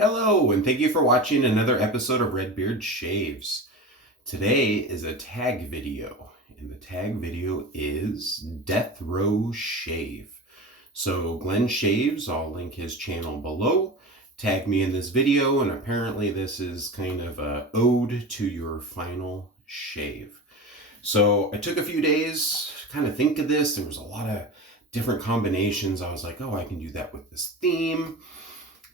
Hello, and thank you for watching another episode of Redbeard Shaves. Today is a tag video, and the tag video is Death Row Shave. So Glenn Shaves, I'll link his channel below, tagged me in this video, and apparently this is kind of an ode to your final shave. So I took a few days to kind of think of this. There was a lot of different combinations. I was like, oh, I can do that with this theme.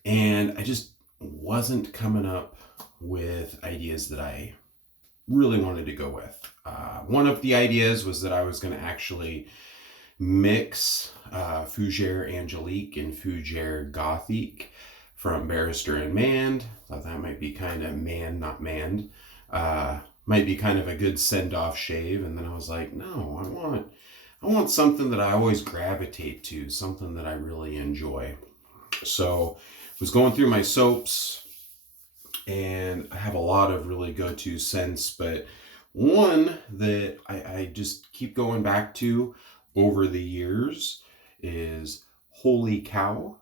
And I just wasn't coming up with ideas that I really wanted to go with. One of the ideas was that I was going to actually mix Fougere Angelique and Fougere Gothique from Barrister and Mand. Thought that might be kind of man, not manned. Might be kind of a good send-off shave. And then I was like, no, I want something that I always gravitate to, something that I really enjoy. So I was going through my soaps, and I have a lot of really go-to scents, but one that I just keep going back to over the years is Holy Cow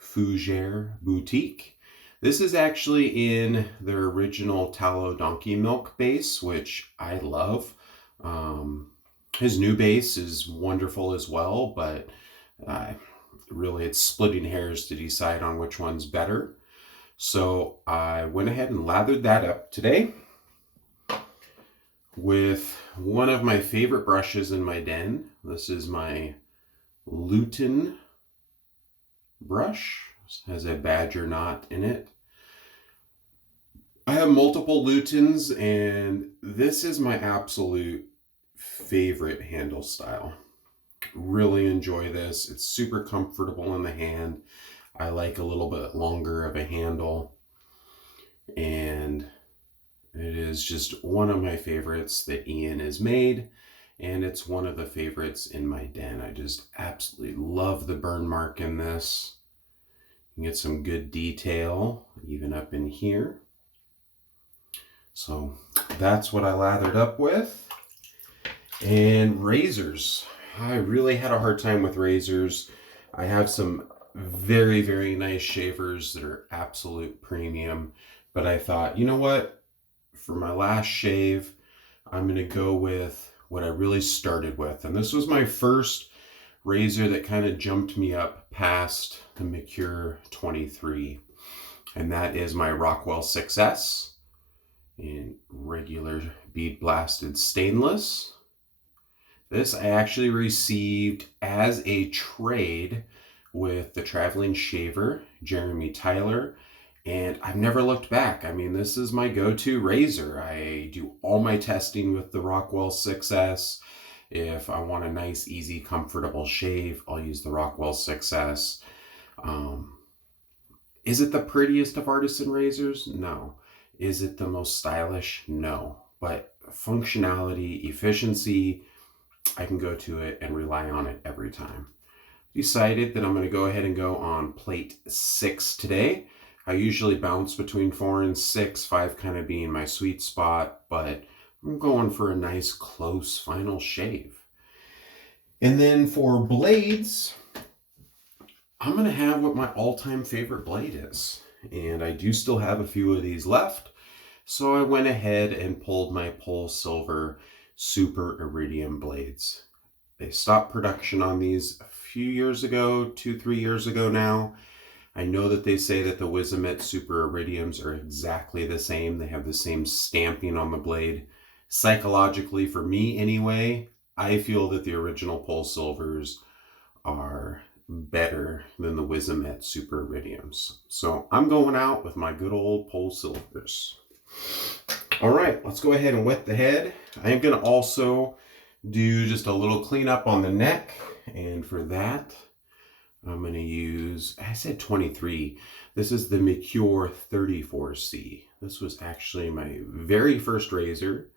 Fougere Boutique. This is actually in their original tallow donkey milk base, which I love. His new base is wonderful as well, but really it's splitting hairs to decide on which one's better. So I went ahead and lathered that up today with one of my favorite brushes in my den. This is my Lutin brush. It has a badger knot in it. I have multiple Lutins, and this is my absolute favorite handle style. Really enjoy this. It's super comfortable in the hand. I like a little bit longer of a handle, and it is just one of my favorites that Ian has made, and it's one of the favorites in my den. I just absolutely love the burn mark in this. You can get some good detail even up in here. So that's what I lathered up with. And razors. I really had a hard time with razors. I have some very, very nice shavers that are absolute premium, but I thought, you know what? For my last shave, I'm going to go with what I really started with. And this was my first razor that kind of jumped me up past the Mercure 23. And that is my Rockwell 6S in regular bead blasted stainless. This I actually received as a trade with the traveling shaver, Jeremy Tyler, and I've never looked back. I mean, this is my go-to razor. I do all my testing with the Rockwell 6S. If I want a nice, easy, comfortable shave, I'll use the Rockwell 6S. Is it the prettiest of artisan razors? No. Is it the most stylish? No. But functionality, efficiency, I can go to it and rely on it every time. Decided that I'm going to go ahead and go on plate 6 today. I usually bounce between 4 and 6, 5 kind of being my sweet spot, but I'm going for a nice close final shave. And then for blades, I'm going to have what my all-time favorite blade is. And I do still have a few of these left. So I went ahead and pulled my PolSilver Super Iridium blades. They stopped production on these a few years ago, 2-3 years ago now. I know that they say that the Wizamet Super Iridiums are exactly the same. They have the same stamping on the blade. Psychologically, for me anyway, I feel that the original PolSilvers are better than the Wizamet Super Iridiums. So I'm going out with my good old PolSilvers. All right, let's go ahead and wet the head. I am going to also do just a little cleanup on the neck. And for that, I'm going to use, I said 23. This is the Mercure 34C. This was actually my very first razor.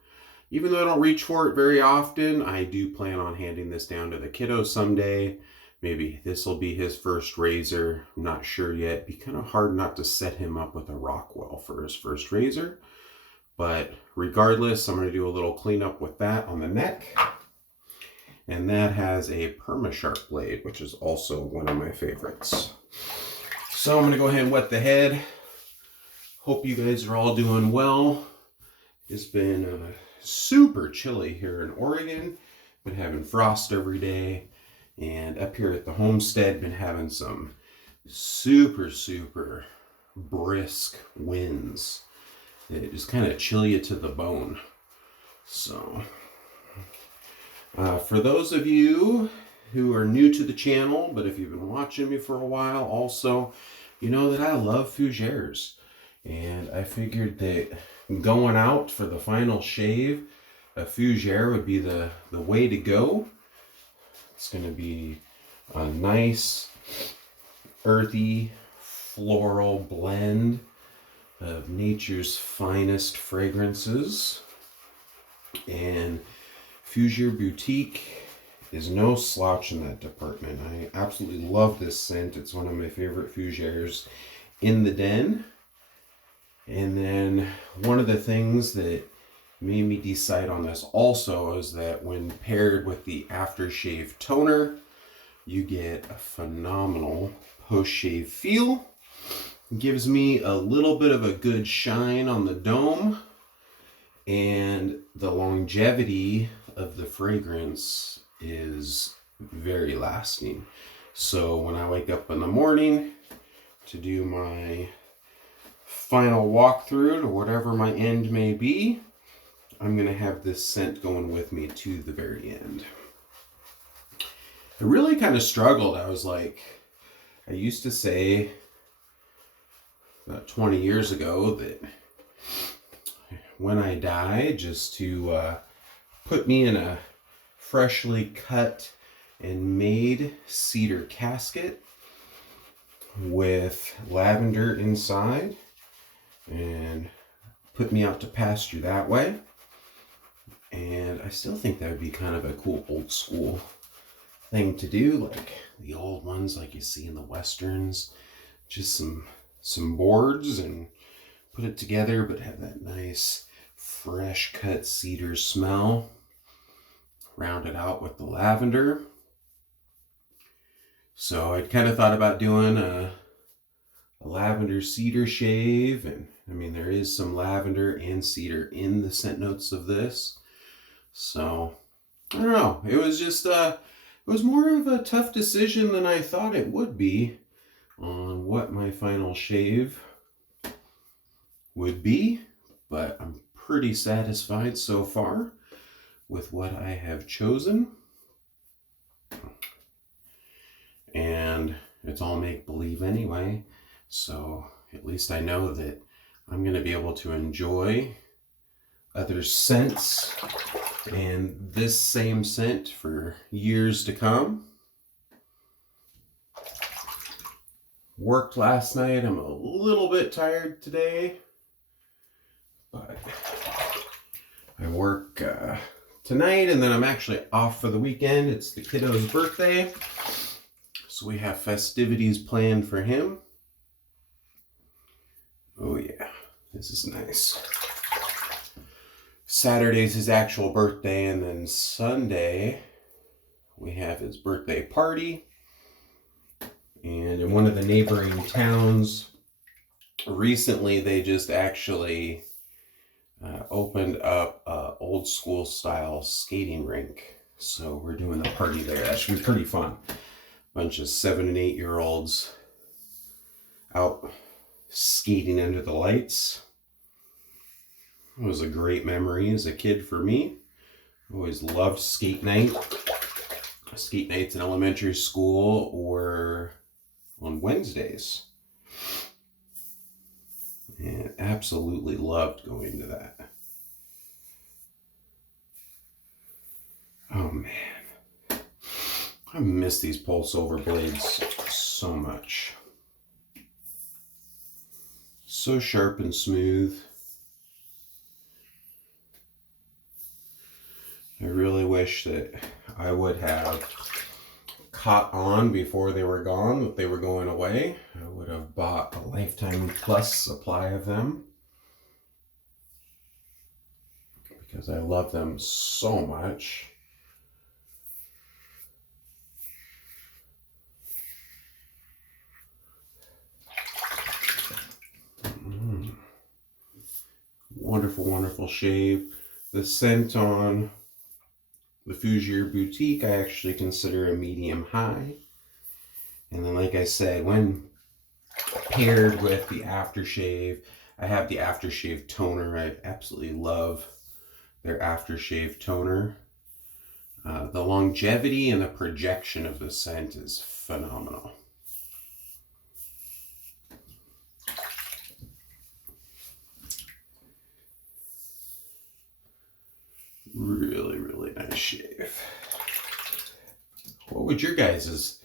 Even though I don't reach for it very often, I do plan on handing this down to the kiddo someday. Maybe this will be his first razor. I'm not sure yet. It'd be kind of hard not to set him up with a Rockwell for his first razor. But regardless, I'm going to do a little cleanup with that on the neck. And that has a PermaSharp blade, which is also one of my favorites. So I'm going to go ahead and wet the head. Hope you guys are all doing well. It's been super chilly here in Oregon. Been having frost every day. And up here at the homestead, been having some super brisk winds. It just kind of chill you to the bone. So, for those of you who are new to the channel, but if you've been watching me for a while also, you know that I love Fougeres. And I figured that going out for the final shave, a Fougere would be the way to go. It's going to be a nice, earthy, floral blend of nature's finest fragrances. And Fougere Boutique is no slouch in that department. I absolutely love this scent. It's one of my favorite Fougeres in the den. And then one of the things that made me decide on this also is that when paired with the Aftershave toner, you get a phenomenal post-shave feel. It gives me a little bit of a good shine on the dome, and the longevity of the fragrance is very lasting. So when I wake up in the morning to do my final walkthrough to whatever my end may be, I'm going to have this scent going with me to the very end. I really kind of struggled. I was like, I used to say about 20 years ago that when I die, just to put me in a freshly cut and made cedar casket with lavender inside and put me out to pasture that way. And I still think that would be kind of a cool old school thing to do, like the old ones like you see in the westerns. Just some boards and put it together, but have that nice fresh cut cedar smell. Round it out with the lavender. So I'd kind of thought about doing a lavender cedar shave, and I mean there is some lavender and cedar in the scent notes of this. So I don't know. It was just it was more of a tough decision than I thought it would be on what my final shave would be, but I'm pretty satisfied so far with what I have chosen. And it's all make-believe anyway, so at least I know that I'm going to be able to enjoy other scents and this same scent for years to come. Worked last night. I'm a little bit tired today, but I work tonight, and then I'm actually off for the weekend. It's the kiddo's birthday, so we have festivities planned for him. Oh yeah, this is nice. Saturday's his actual birthday, and then Sunday we have his birthday party. And in one of the neighboring towns, recently they just actually opened up an old school style skating rink. So we're doing a party there. That should be pretty fun. Bunch of 7 and 8 year olds out skating under the lights. It was a great memory as a kid for me. Always loved skate night. Skate nights in elementary school were on Wednesdays. And absolutely loved going to that. Oh man. I miss these PolSilver blades so much. So sharp and smooth. I really wish that I would have caught on before they were gone, that they were going away. I would have bought a lifetime plus supply of them because I love them so much. wonderful, wonderful shave. The scent on the Fougere Boutique I actually consider a medium high. And then, like I said, when paired with the aftershave, I have the aftershave toner. I absolutely love their aftershave toner. The longevity and the projection of the scent is phenomenal. Really, really nice shave. What would your guys'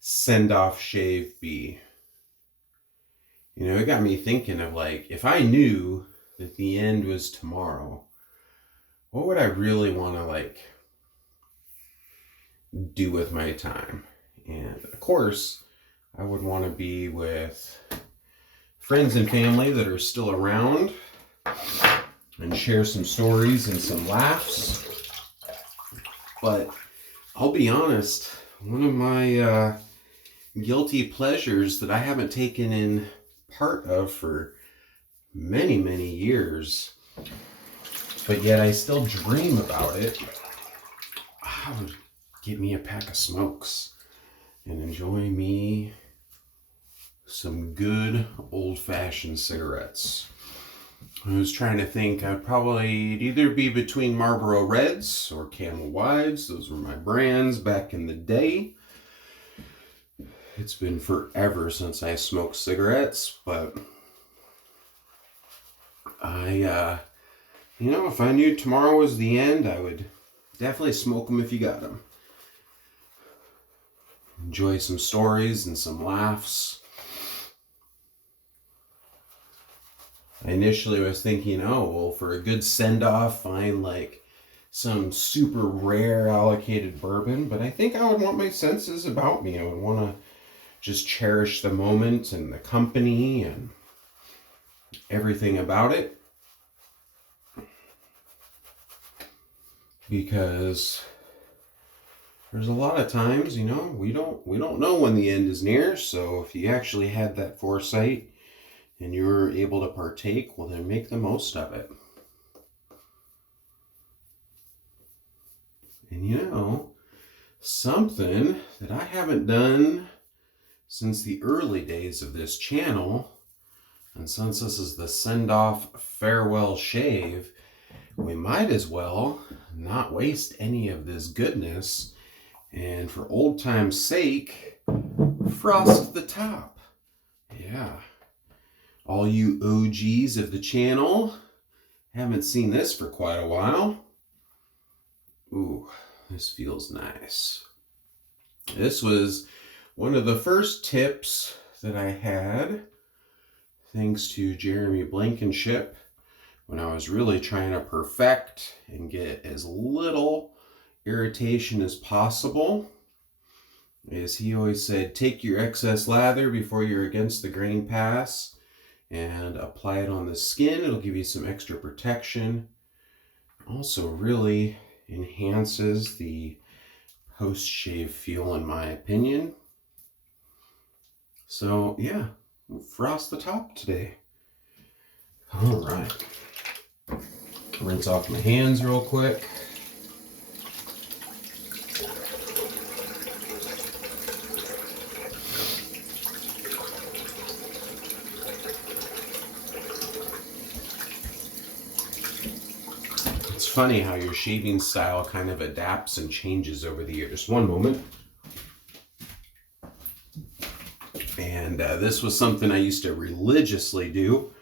send-off shave be? You know, it got me thinking of, like, if I knew that the end was tomorrow, what would I really want to, like, do with my time? And of course, I would want to be with friends and family that are still around and share some stories and some laughs. But I'll be honest, one of my guilty pleasures that I haven't taken in part of for many, many years, but yet I still dream about it, I would get me a pack of smokes and enjoy me some good old-fashioned cigarettes. I was trying to think, I'd probably either be between Marlboro Reds or Camel Wides. Those were my brands back in the day. It's been forever since I smoked cigarettes, but you know, if I knew tomorrow was the end, I would definitely smoke them if you got them. Enjoy some stories and some laughs. I initially was thinking, oh, well, for a good send-off, find like some super rare allocated bourbon, but I think I would want my senses about me. I would want to just cherish the moment and the company and everything about it. Because there's a lot of times, you know, we don't know when the end is near. So if you actually had that foresight and you were able to partake, well, then make the most of it. And you know, something that I haven't done since the early days of this channel, and since this is the send-off farewell shave, we might as well not waste any of this goodness, and for old time's sake, frost the top. Yeah. All you OGs of the channel haven't seen this for quite a while. Ooh, this feels nice. This was one of the first tips that I had, thanks to Jeremy Blankenship, when I was really trying to perfect and get as little irritation as possible. As he always said, take your excess lather before your against the grain pass and apply it on the skin. It'll give you some extra protection. Also really enhances the post-shave feel, in my opinion. So yeah, we'll frost the top today. All right. Rinse off my hands real quick. It's funny how your shaving style kind of adapts and changes over the years. One moment. And this was something I used to religiously do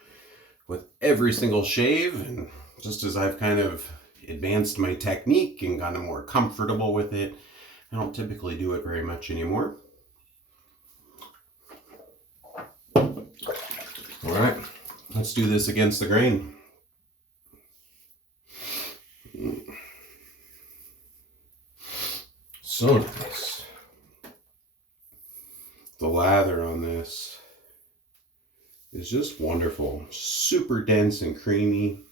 with every single shave, and just as I've kind of advanced my technique and gotten more comfortable with it, I don't typically do it very much anymore. All right, let's do this against the grain. So nice. The lather on this is just wonderful. Super dense and creamy.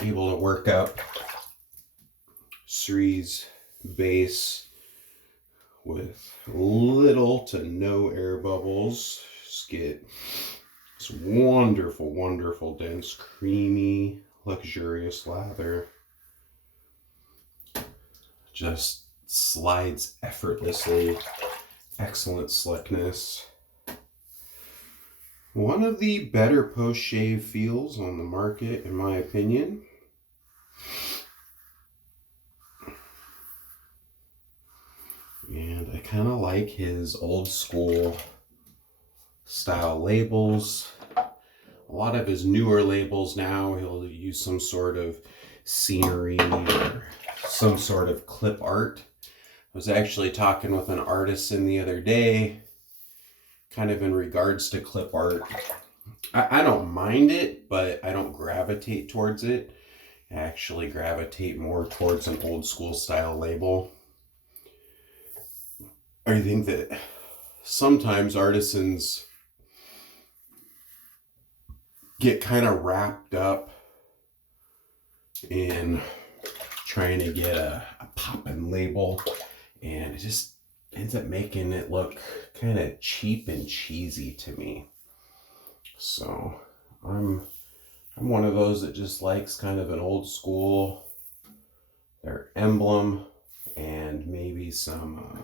Able to work up cerise base with little to no air bubbles. Just get It's wonderful, wonderful, dense, creamy, luxurious lather. Just slides effortlessly. Excellent slickness. One of the better post-shave feels on the market, in my opinion. And I kind of like his old school style labels. A lot of his newer labels now, he'll use some sort of scenery or some sort of clip art. I was actually talking with an artisan the other day, kind of in regards to clip art. I don't mind it, but I don't gravitate towards it. I actually gravitate more towards an old school style label. I think that sometimes artisans get kind of wrapped up in trying to get a poppin' label, and it just ends up making it look kind of cheap and cheesy to me. So I'm one of those that just likes kind of an old school, their emblem, and maybe some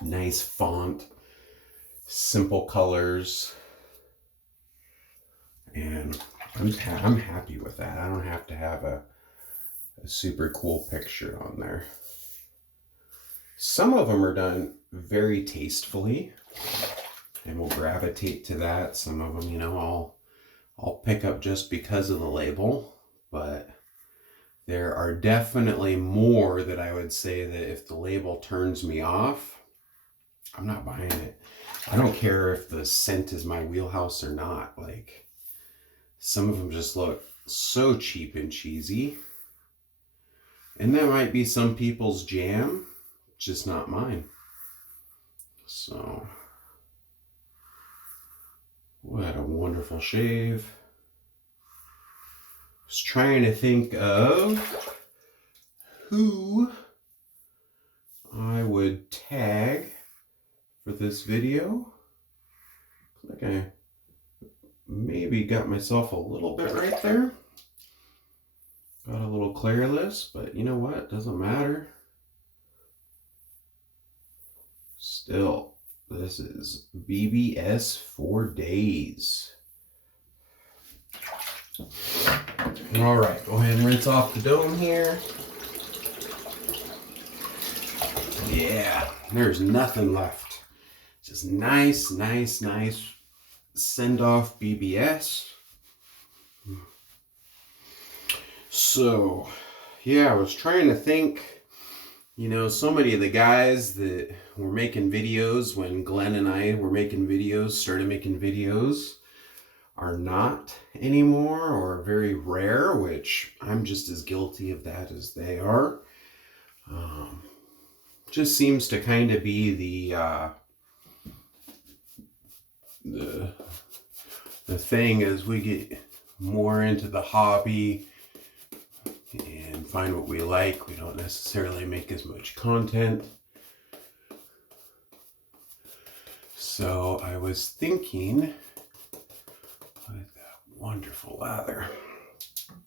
nice font, simple colors, and I'm happy with that. I don't have to have a super cool picture on there. Some of them are done very tastefully, and we'll gravitate to that. Some of them, you know, I'll pick up just because of the label, but there are definitely more that I would say that if the label turns me off, I'm not buying it. I don't care if the scent is my wheelhouse or not. Like, some of them just look so cheap and cheesy. And that might be some people's jam, just not mine. So, what a wonderful shave. I was trying to think of who I would tag for this video. Like I maybe got myself a little bit right there. Got a little careless, but you know what? Doesn't matter. Still, this is BBS 4 days. All right, go ahead and rinse off the dome here. Yeah, there's nothing left. Just nice, nice, nice send off BBS. So, yeah, I was trying to think, you know, so many of the guys that were making videos when Glenn and I were making videos, started making videos, are not anymore, or very rare, which I'm just as guilty of that as they are. Just seems to kind of be the thing as we get more into the hobby and find what we like. We don't necessarily make as much content. So I was thinking, look at that wonderful lather.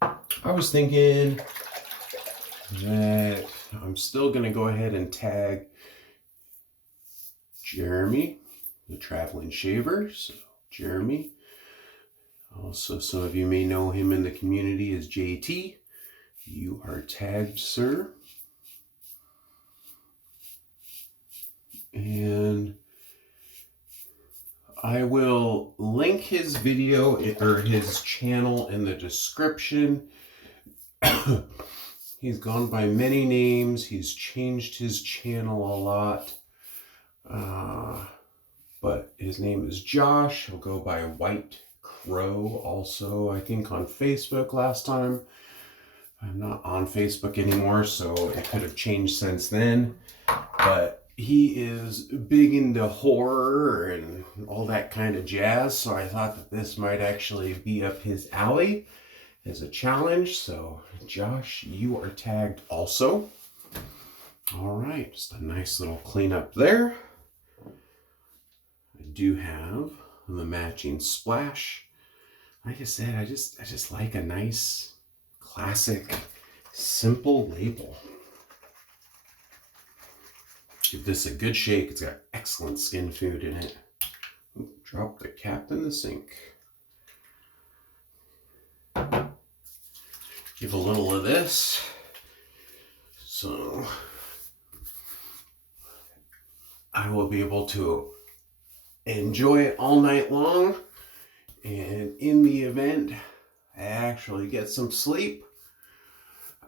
I was thinking that I'm still going to go ahead and tag Jeremy, the traveling shaver. So Jeremy. Also, some of you may know him in the community as JT. You are tagged, sir. And I will link his video or his channel in the description. He's gone by many names. He's changed his channel a lot. But his name is Josh. He'll go by White Crow also, I think, on Facebook last time. I'm not on Facebook anymore, so it could have changed since then. But he is big into horror and all that kind of jazz, so I thought that this might actually be up his alley as a challenge. So, Josh, you are tagged also. All right, just a nice little cleanup there. I do have the matching splash. Like I said, I just like a nice, classic, simple label. Give this a good shake. It's got excellent skin food in it. Ooh, drop the cap in the sink. Give a little of this. So I will be able to enjoy it all night long. And in the event I actually get some sleep,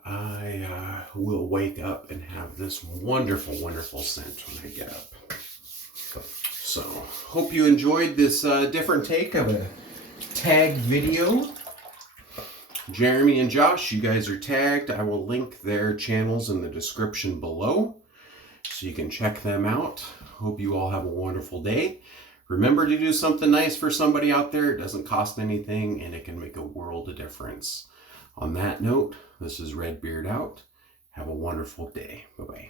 I will wake up and have this wonderful, wonderful scent when I get up. So, hope you enjoyed this different take of a tag video. Jeremy and Josh, you guys are tagged. I will link their channels in the description below, so you can check them out. Hope you all have a wonderful day. Remember to do something nice for somebody out there. It doesn't cost anything, and it can make a world of difference. On that note, this is Redbeard out. Have a wonderful day. Bye-bye.